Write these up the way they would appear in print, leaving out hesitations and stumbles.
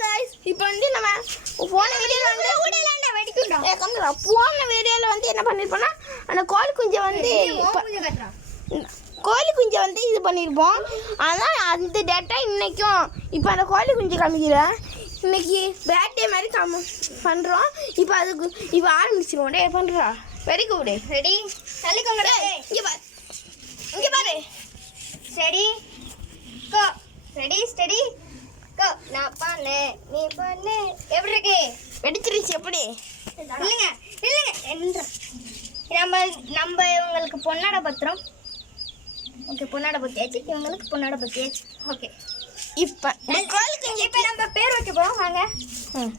guys இப்போ வந்து நம்ம போன வீடியோல வந்து ஊடலாண்டா வெடிக்கும்டா போன வீடியோல வந்து என்ன பண்ணிருப்போம்னா அந்த கோழி குஞ்சை வந்து இது பண்ணிருப்போம் ஆனா அந்த டேட்டா இன்னைக்கும் இப்போ அந்த கோழி குஞ்சு காமிக்கிறேன் இன்னைக்கு பேட்டே மாதிரி பண்றோம் இப்போ அதுக்கு இப்போ ஆரம்பிச்சிருவோம் டே பண்றா வெரி குட் ரெடி தள்ளிக்கோங்க இங்க பாரு ஸ்டடி கோ ரெடி ஸ்டடி கோ நான் பண்ணு நீ பண்ணு எப்படி இருக்கு வெடிச்சிருச்சு எப்படி இல்லைங்க இல்லைங்க நம்ம இவங்களுக்கு பொன்னாட பத்திரம் ஓகே பொன்னாட பத்தியாச்சு இவங்களுக்கு பொன்னாட பத்தியாச்சு ஓகே இப்போ நம்ம பேர் வைக்க போகிறோம் வாங்க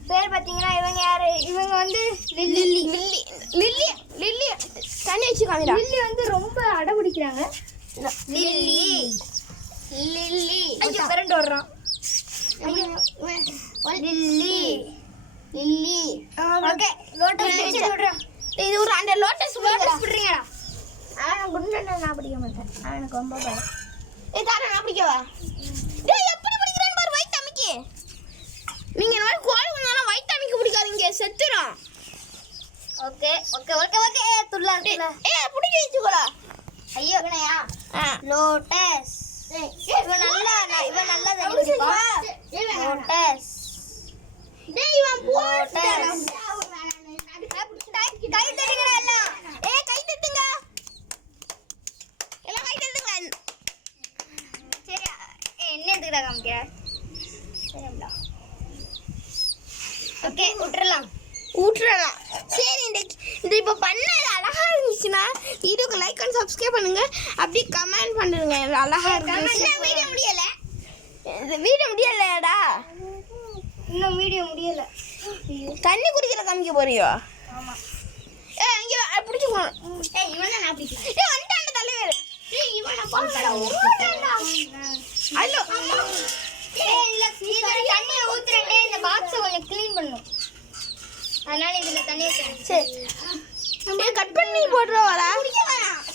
பேர் பார்த்தீங்கன்னா இவங்க யாரு இவங்க வந்து லில்லி லில்லி லில்லி லில்லி தண்ணி வச்சு காமிடா லில்லி வந்து ரொம்ப அடம்பிடிக்கிறாங்க லில்லி லில்லி அஞ்சு பேரண்ட் ஓடுறோம் லில்லி லில்லி ஓகே லோட்டஸ் விடுறோம் இது ஒரு அந்த லோட்டஸ் விடுறீங்கடா அவன் குண்டை நான் பிடிக்க மாட்டேன் அவனுக்கு ரொம்ப பயம் தானே நான் பிடிக்கவா டேய் எப்படி பிடிக்கிறான்னு பாரு வைட் அமிக்கி நீங்க என்ன கோழி வந்தாலும் வைட் அமிக்கி பிடிக்காதீங்க செத்துறோம் ஓகே ஓகே ஓகே ஓகே துள்ள பிடிக்க வச்சுக்கோடா ஐயோ வினயா லோட்டஸ் இவன் நல்லா தெரிஞ்சுப்பான் லோட்டஸ் டேய் இவன் போட்டஸ் கை தட்டுங்க எல்லாம் கை தட்டுங்க எல்லாம் கை தட்டுங்க சரி என்ன எதுக்குடா காமிக்கிற சரிங்களா ஓகே விட்டுறலாம் சரி இந்த இப்போ பண்ணது அழகா இருந்துச்சுன்னா வீடியோக்கு லைக் அண்ட் சப்ஸ்கிரைப் பண்ணுங்க அப்படி கமெண்ட் பண்ணுங்க அழகா இருக்கு வீடியோ முடியலடா இன்னும் வீடியோ முடியல தண்ணி குடிக்கிற காமிக்க போறியோ ஆமா இங்க பிடிச்சுக்கோ இவன் தான் நான் பிடிக்கிறேன் வந்துட்டான்டா தலைவர் இவனை போடா ஓடடா ஹலோ அம்மா இல்ல தண்ணியை ஊத்துறேன் இந்த பாக்ஸை கொஞ்சம் க்ளீன் பண்ணனும் அதனால இதுல தண்ணி ஊத்துறேன் சரி கட் பண்ணி போடுறவாடா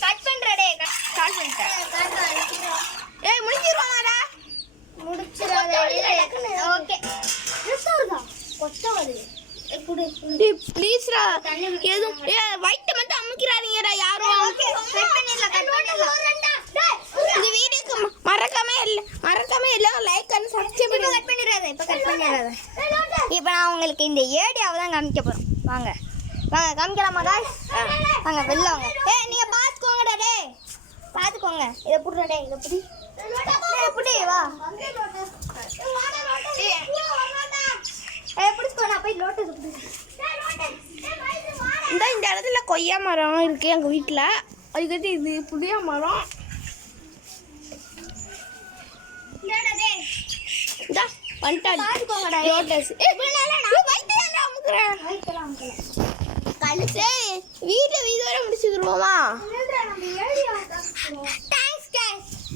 கட் பண்றடே கட் பண்ணிட்டேன் முடிச்சிருவாங்கடா முடிச்சிராதே ஓகே ரெஸ்டாரண்டா கொச்ச வருது ப்ளீஸ்ரா எதுவும் வைட்ட மட்டும் அமுக்கிறாதீங்கடா யாரும் ஓகே கட் பண்ணிடலாம் இந்த வீடியோக்கு மறக்காம எல்லாம் லைக் அண்ட் சப்ஸ்கிரைப் பண்ணி கட் பண்ணிராதே கட் பண்ணிராதே இப்போ நான் உங்களுக்கு இந்த ஏடியாவை தான் காமிக்க போறோம் வாங்க காமிக்கலாமா गाइस வாங்க வெளில வாங்க நீங்க பாத்துக்கோங்கடா டேய் பாத்துக்கோங்க இத புடுடா டேய் இத புடி வா இந்த இடத்துல கொய்யா மரம் இருக்கு எங்க வீட்டுல அதுக்கடுத்து இது புளிய மரம் வீடியோ முடிச்சுக்கிருவோமா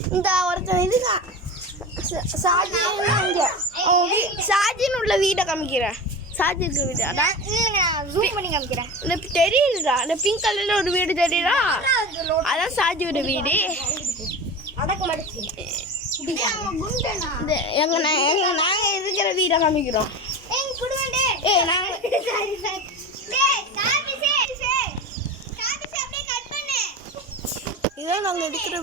இந்த ஒருத்தன் இதுதான் சாஜின்னு உள்ள வீடை காமிக்கிறேன் சாஜி இருக்கிற வீடு அதான் ஜூம் பண்ணி காமிக்கிறேன் இந்த தெரியுதுடா இந்த பிங்க் கலர்ல ஒரு வீடு தெரியுதா அதான் சாஜியோட வீடு நாங்க இருக்கிற வீடை காமிக்கிறோம் இதான் நாங்க இருக்கிற